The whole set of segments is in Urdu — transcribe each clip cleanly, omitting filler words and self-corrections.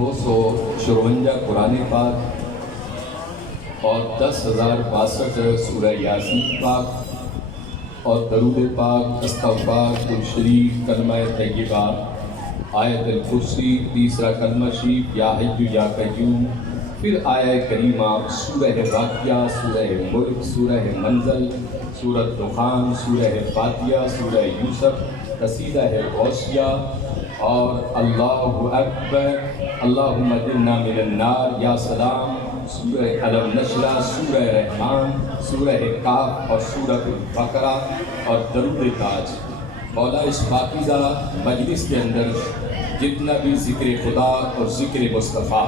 254 قرآن پاک اور 10,062 سورہ یاسین پاک اور درود پاک، استغفار، کل شریف، کلمہ طیبہ، آیت الکرسی، تیسرا کلمہ شریف یا حی یا قیوم، پھر آیہ کریمہ، سورہ واقعہ، سورہ ملک، سورہ منزل، سورہ دخان، سورہ فاتحہ، سورہ یوسف، قصیدہ غوثیہ اور اللہ اکبر، اللہم اجرنا من النار، یا سلام، سورہ علم نشرہ، سورہ رحمان، سورہ کاف اور سورہ البقرہ اور درود تاج۔ مولا اس پاکیزہ مجلس کے اندر جتنا بھی ذکر خدا اور ذکر مصطفیٰ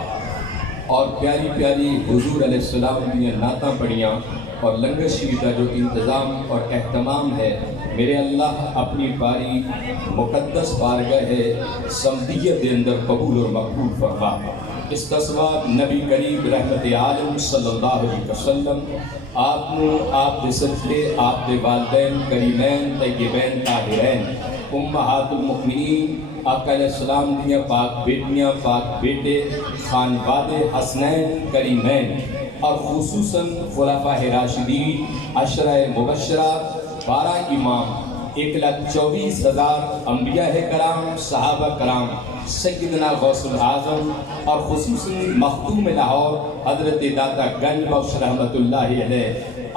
اور پیاری پیاری حضور علیہ السلام کی نعتاں پڑھیاں اور لنگر شریف کا جو انتظام اور اہتمام ہے، میرے اللہ اپنی باری مقدس بارگاہ ہے سمدیت کے اندر قبول اور مقبول فرما۔ اس کا ثواب نبی کریم رحمت عالم صلی اللہ علیہ وسلم آپ دے صدقے، آپ دے والدین کریمین طیبین طاہرین امہات المؤمنین آقا علیہ السلام دیاں پاک بیٹیاں، پاک بیٹے، خانواد حسنین کریمین اور خصوصاً خلفاء راشدین، عشرہ مبشرہ، 12 امام، 1,24,000 انبیاء کرام، صحابہ کرام، سیدنا غوث العظم اور خصوصاً مخدوم لاہور حضرت داتا گنج بخش رحمت اللہ علیہ،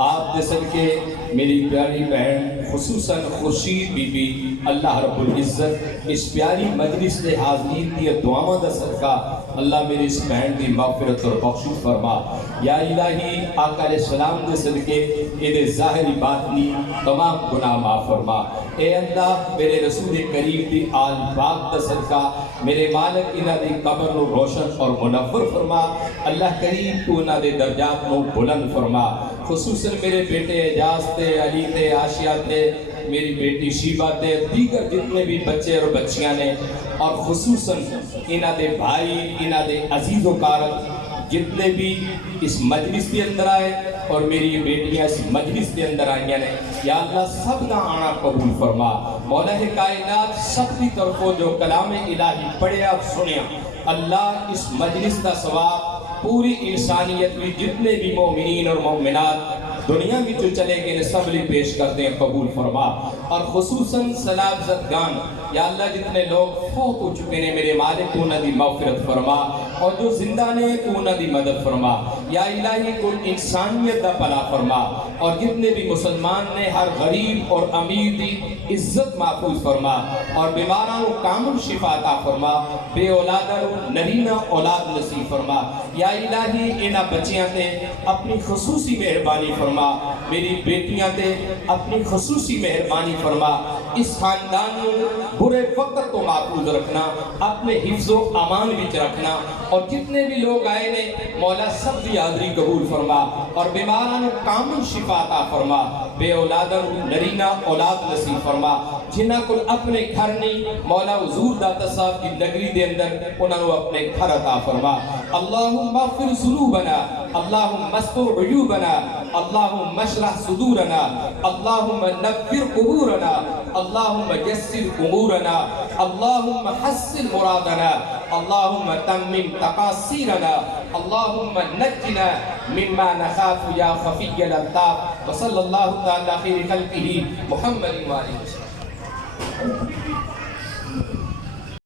آپ دے صدقے میری پیاری بہن خصوصاً خورشید بی بی، اللہ رب العزت اس پیاری مجلس کے حاضرین کی دعاواں دا صدقہ اللہ میری اس بہن کی مغفرت اور بخشش فرما۔ یا الہی آقا علیہ السلام دے صدقے یہ ظاہری باطنی تمام گناہ معاف فرما۔ اے اللہ میرے رسول کریم دی آل پاک دا صدقہ میرے مالک انہاں دی قبر نو روشن اور منور فرما۔ اللہ کریم تو انہاں دے درجات نو بلند فرما۔ خصوصاً میرے بیٹے اعجاز تے، علی تے، عاشیہ تے، میری بیٹی شیبہ تے، دیگر جتنے بھی بچے اور بچیاں نے، اور خصوصاً انہاں دے بھائی، انہاں دے عزیز و کارت جتنے بھی اس مجلس کے اندر آئے اور میری بیٹیاں اس مجلس کے اندر آئیاں نے، یا اللہ سب کا آنا قبول فرما۔ مولا کائنات سب کی طرفوں جو کلام الہی پڑھیا سنیا، اللہ اس مجلس کا ثواب پوری انسانیت بھی جتنے بھی مومنین اور مومنات دنیا میں جو چلے گئے سب لی پیش کرتے ہیں قبول فرما۔ اور خصوصاً سلام زدگان، یا اللہ جتنے لوگ فوت ہو چکے ہیں میرے مالک تو انہاں دی مغفرت فرما، اور جو زندہ نے تو انہاں دی مدد فرما۔ یا الہی کل انسانیت دا بھلا فرما، اور جتنے بھی مسلمان نے ہر غریب اور امیر دی عزت محفوظ فرما، اور بیماروں کو کامل شفا عطا فرما، بے اولادوں نرینہ اولاد نصیب فرما۔ یا الہی انہاں بچیاں تے اپنی خصوصی مہربانی فرما، میری بیٹیاں تے اپنی خصوصی مہربانی فرما۔ اس خاندان کو برے وقت تو محفوظ رکھنا، اپنے حفظ و امان وچ رکھنا، اور جتنے بھی لوگ آئے نے مولا سب دی حاضری قبول فرما، اور بیماروں کو کامل شفا عطا فرما، بے اولادوں نرینہ اولاد نصیب فرما۔ جنہاں کو اپنے گھر نہیں مولا حضور داتا صاحب کی نگری دے اندر انہاں کو اپنے گھر عطا فرما۔ اللہم اغفر ذنوبنا، اللہم استر عیوبنا، اللہم اشرح صدورنا، اللہم نور قبورنا، اللہم یسر امورنا، اللہم حسن مرادنا، اللہم تمم تقاصیرنا، اللہم نجنا مما نخاف یا خفی الالطاف، وصلی اللہ تعالی خیر خلقہ محمد وآلہ وسلم۔